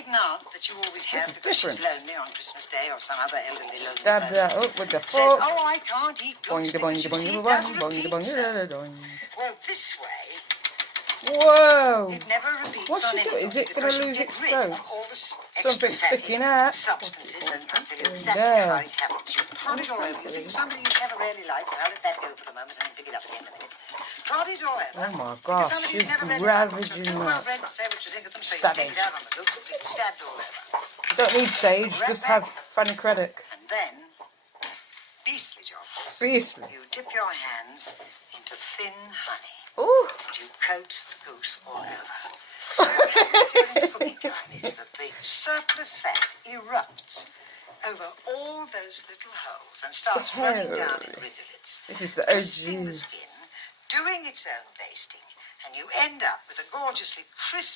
maiden aunt that you always have because she's lonely on Christmas Day or some other elderly lonely Stab person that up with the says, fork. oh, I can't eat goose because you see it doesn't repeat, sir. Well, this way, Whoa! it never repeats What's on she doing? Is anybody it going because to you lose get its rid throat? of all this Something extra sticking fatty out. substances, and I'll tell you exactly There. how it happens. You prod it all over. You think of somebody you've never really liked, and I'll let that go for the moment and then pick it up again in a minute. Prod it all over. Oh my Think of gosh, somebody she's you've never really liked, but ravaging you're too well that. bred to say what you think of them, so you Savage. take it out on the go, completely stabbed all over. Don't need sage, just have Fanny Credit. And then, beastly job, Beastly. you dip your hands into thin honey. Ooh. And you coat the goose all over. What happens during cooking time is that the surplus fat erupts over all those little holes and starts running down in rivulets. This is the crisping the OG. skin, doing its own basting, and you end up with a gorgeously crisp